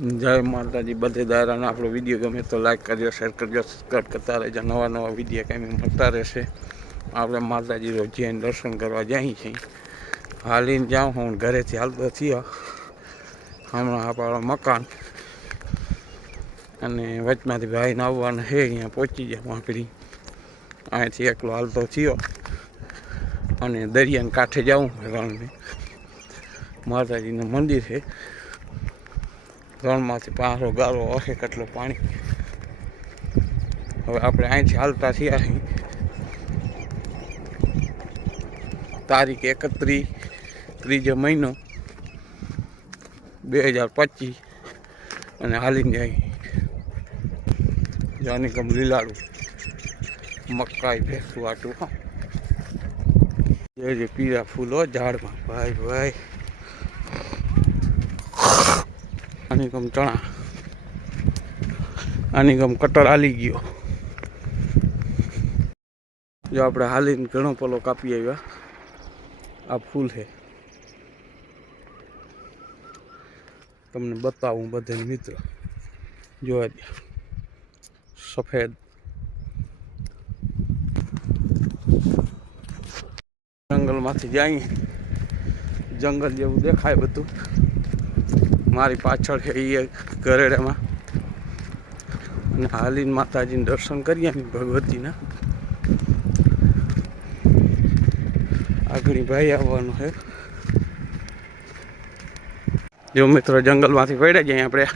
જય માતાજી, બધે દાયરાનો આપણો વીડિયો ગમે તો લાઈક કરજો શેર કરજો સબસ્ક્રાઈબ કરતા રહેજો. નવા નવા વીડિયો કાંઈ મળતા રહેશે. આપણે માતાજી રોજીને દર્શન કરવા જઈએ છીએ. હાલીને જાઉં હું ઘરેથી હાલતો થયો. હમણાં આપણો મકાન. અને વચમાંથી ભાઈને આવવાનું છે, અહીંયા પહોંચી જાય વાંકડી. અહીંયાથી એકલો હાલતો થયો. અને દરિયાને કાંઠે જાઉં રણને. માતાજીનું મંદિર છે. રણમાંથી પાંચસો ગારો હશે કેટલું પાણી. હવે આપણે અહીંથી હાલતા થયા છીએ. તારીખ એકત્રીસ ત્રીજો મહિનો, બે હજાર પચીસ. અને હાલીને જાય. જાની કમ લીલાડું. મકાઈ ભેસું આટું જે પીળા ફૂલો ઝાડમાં. ભાઈ ભાઈ. આની ગમ ચણા. આની ગમ કટર હાલી ગયો. જો આપણે હાલીને ઘણો પલો કાપી આવ્યા. આ ફૂલ છે. તમને બતાવું બધાને મિત્ર. જોવા દે. સફેદ. જંગલમાંથી જાય. જંગલ જેવું દેખાય બધું. મારી પાછળ છે એ ગરેડામાં અને હાલીન માતાજીને દર્શન કરીએ ને ભગવતીના. આગળ ભાઈ આવવાનું છે જો મિત્રો જંગલમાંથી પડ્યા જઈએ આપણે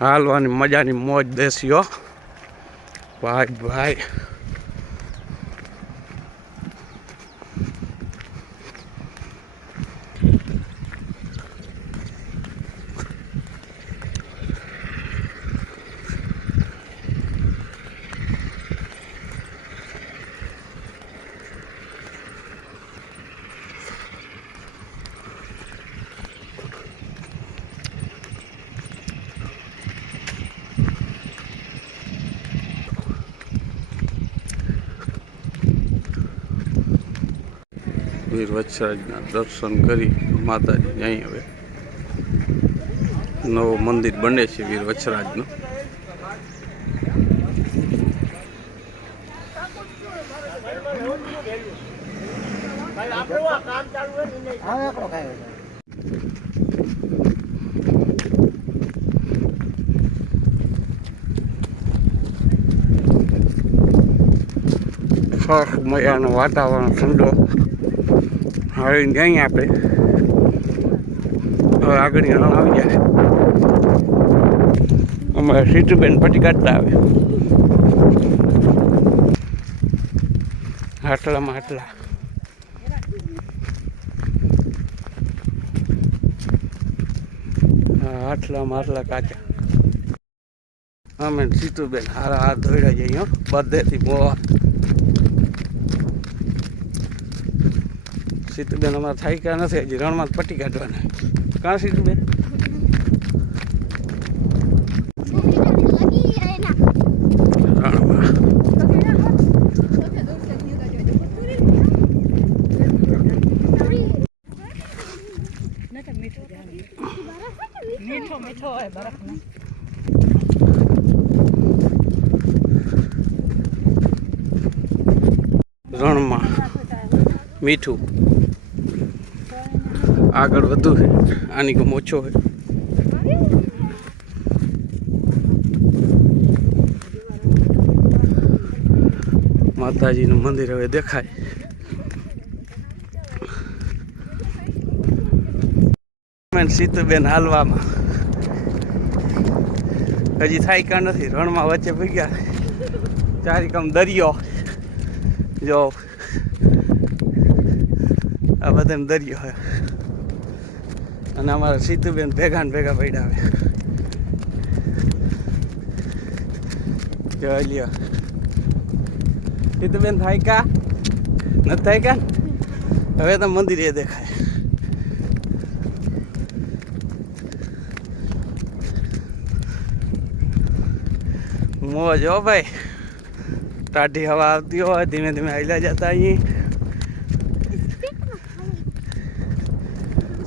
હાલવાની મજાની મોજ દેશીઓ ભાઈ ભાઈ. વીર વચ્છરાજના દર્શન કરી માતાજી અહીં હવે નવું મંદિર બને છે વીર વત્સરાજનું. સરસ મજાનું વાતાવરણ ઠંડો. હવે જઈએ આપણે હવે આગળની રણ આવી જાય અમારે સીતુબેન પટી કાઢતા આવે. હાટલામાં હાટલા. હા, હાટલામાં હાટલા કાચા. અમે સીતુબેન હારા હાથ ધોઈડા જઈએ બધેથી મોવા. સીતુબેન અમારે થાય કે નથી હજી રણમાં જ પટ્ટી કાઢવાના. કાં સીતુબેન મીઠો મીઠો હોય બરફનો રણમાં. મીઠું. આગળ વધુ છે. આની ગમ ઓછો છે. માતાજીનું મંદિર હવે દેખાય. બેન સીતુબેન હાલવામાં. હજી થાય કા નથી. રણમાં વચ્ચે ભગ્યા. ચારિકમ દરિયો. જો આ બધાને દરિયો હોય અને અમારા સીતુબેન ભેગા ને ભેગા પડ્યા આવે લ્યો. સીતુબેન થાય કા? નથી થાય કા? હવે તો મંદિરે દેખાય. મોજ હો ભાઈ. ટાઢી હવા આવતી હોય, ધીમે ધીમે હાલ્યા જતા અહીં.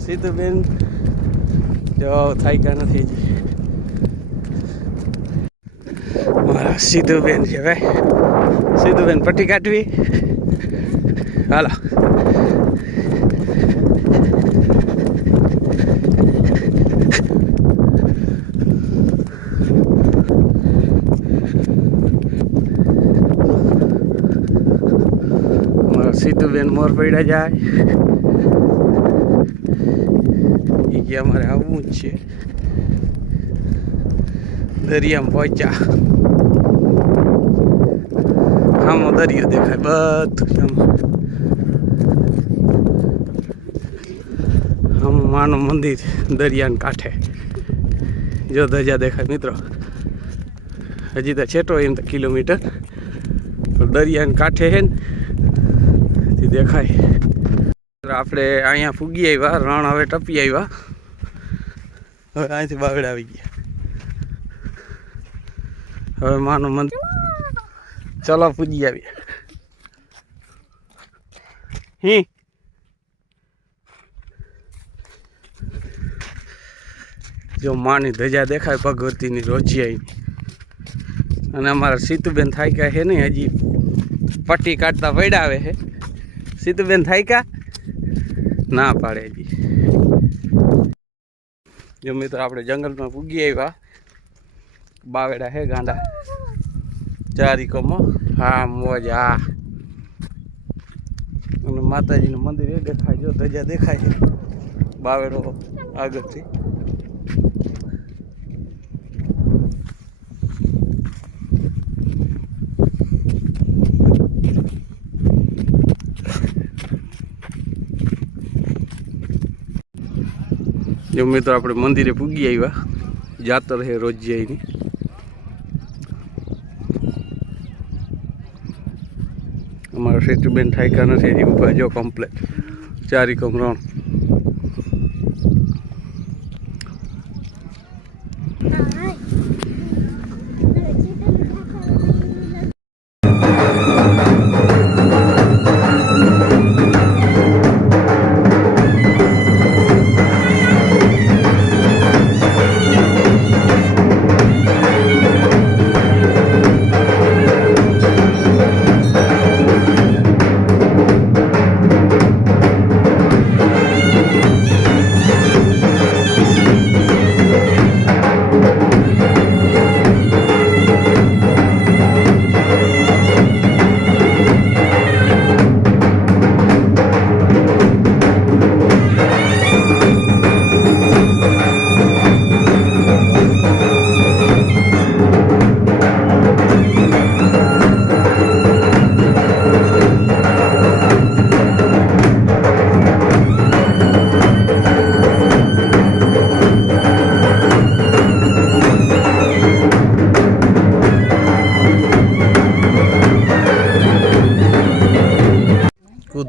સીતુબેન જો થાયકા નથી. મારા સીધુબેન છે, ભાઈ. સીધુબેન પટ્ટી કાઢવી. હાલો. સીધુબેન મોર પડ્યા જાય. કે અમારે આવવું જ છે. દરિયામાં પહોંચ્યા. આમાં દરિયો દેખાય બધું આમ માનું મંદિર દરિયાને કાંઠે. જો ધજા દેખાય મિત્રો. હજી તો છેટો એમ તો કિલોમીટર. દરિયાને કાંઠે છે ને દેખાય. આપણે અહીંયા ફૂગી આવ્યા, રણ હવે ટપી આવ્યા. હવે અહીંથી બાવડા આવી ગયા. હવે માનું મન ચલો પૂજી આવ્યા હી. જો માની ધજા દેખાય ભગવતીની રોજિયાની અને અમારા સીતુબેન થાયકા હે નહીં, હજી પટ્ટી કાઢતા પડાવે હે. છે સીતુબેન થાયકા? ના પાડે હજી. જો મિત્રો, આપણે જંગલમાં પૂગી આવ્યા. બાવેડા હે ગાંડા. ચારીકોમાં. હા, મોજા. અને માતાજીનું મંદિર એ દેખાય. જો ધજા દેખાય છે. બાવેડો આગળથી. જો મિત્રો આપણે મંદિરે પૂગી આવ્યા, જાતર હે રોજિયાની અમારા સેતુબેન ઠાયકા નથી એની ઊભા જો કમ્પ્લેટ ચારી કમરણ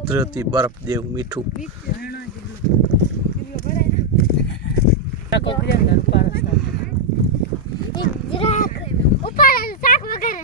કુદરતી બરફ જેવું મીઠું. ઉપાડ શાક વગર